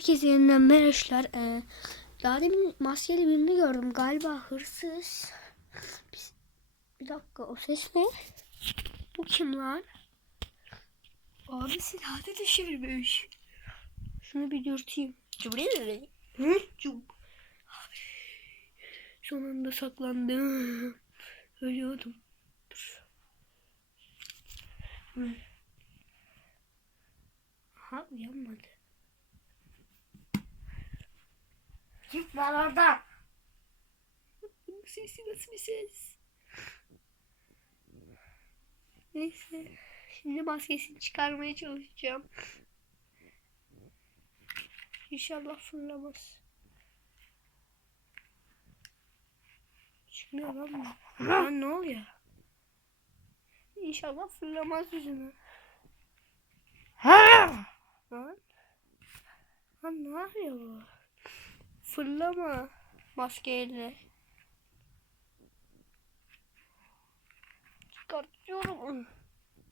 Herkese yeniden merhabalar. Ee, daha demin maskeli birini gördüm. Galiba hırsız. Biz- Bir dakika o ses ne? Bu kim lan? Abi silahı da düşürmüş. Şunu bir dürteyim. Cübril Hı? Cub. Abi. Son anda saklandım. Ölüyordum. Dur. Hı. Aha uyanmadı. Lan oradan. Sesi nasıl bir ses? Neyse. Şimdi maskesini çıkarmaya çalışacağım. İnşallah fırlamaz. Çıkmıyor lan bu. Lan ne oluyor? İnşallah fırlamaz yüzüme. Ha! Lan. Lan ne yapıyor bu? Fırlama. Maskeyle. Çıkartıyorum.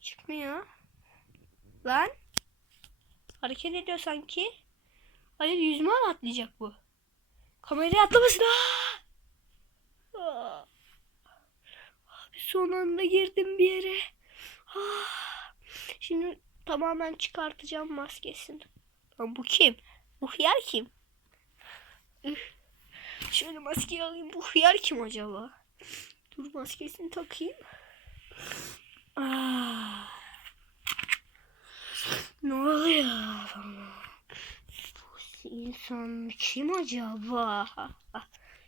Çıkmıyor. Lan. Hareket ediyor sanki. Hayır yüzüme mi atlayacak bu? Kameraya atlamasın. Aa! Aa! Abi son anda girdim bir yere. Ah! Şimdi tamamen çıkartacağım maskesini. Lan bu kim? Bu hıyar kim? Şöyle maskeyi alayım. Bu hıyar kim acaba? Dur maskesini takayım. Ah. Ne oluyor? Bu insan kim acaba?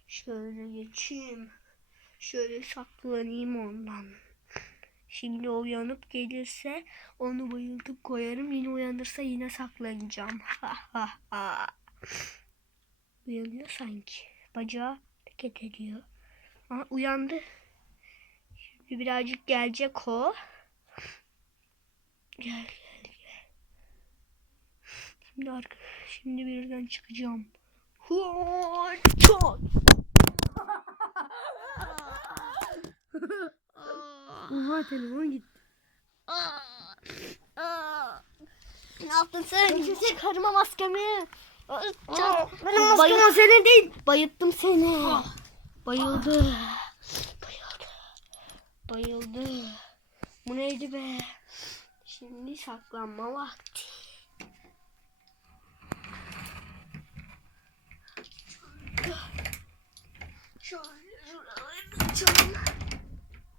Şöyle geçeyim. Şöyle saklanayım ondan. Şimdi uyanıp gelirse onu bayıltıp koyarım. Yine uyanırsa yine saklanacağım. Uyanıyor sanki. Bacağı hareket ediyor. Aa, uyandı. Şimdi birazcık gelecek o. Gel gel gel. Şimdi arka, şimdi birden çıkacağım. Çat. Oha telefon gitti. Ne yaptın sen? Kimse karıma maskemi. Benim maskem o senin değil. Bayılttım seni. Bayıldı. Bayıldı. Bayıldı. Bu neydi be? Şimdi saklanma vakti.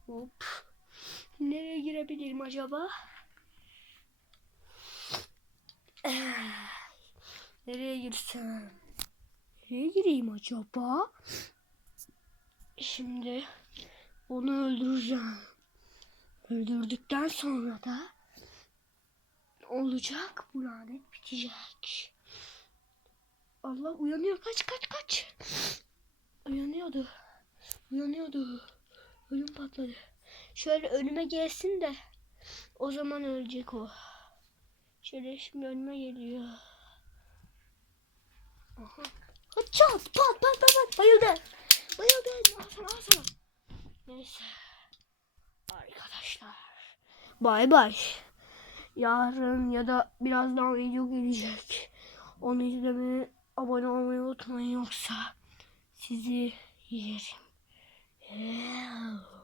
Hop. Nereye girebilirim acaba? Nereye girsem? Nereye gireyim acaba? Şimdi onu öldüreceğim. Öldürdükten sonra da olacak bu lanet bitecek. Allah uyanıyor kaç kaç kaç. Uyanıyordu. Uyanıyordu. Ölüm patladı. Şöyle önüme gelsin de o zaman ölecek o. Şöyle şimdi önüme geliyor. Aha. Çat pat pat pat pat bayıldı. Bayıldı. Al sana al sana. Neyse. Arkadaşlar. Bay bay. Yarın ya da birazdan video gelecek. Onu izlemeyi, abone olmayı unutmayın yoksa sizi yerim. Yeah.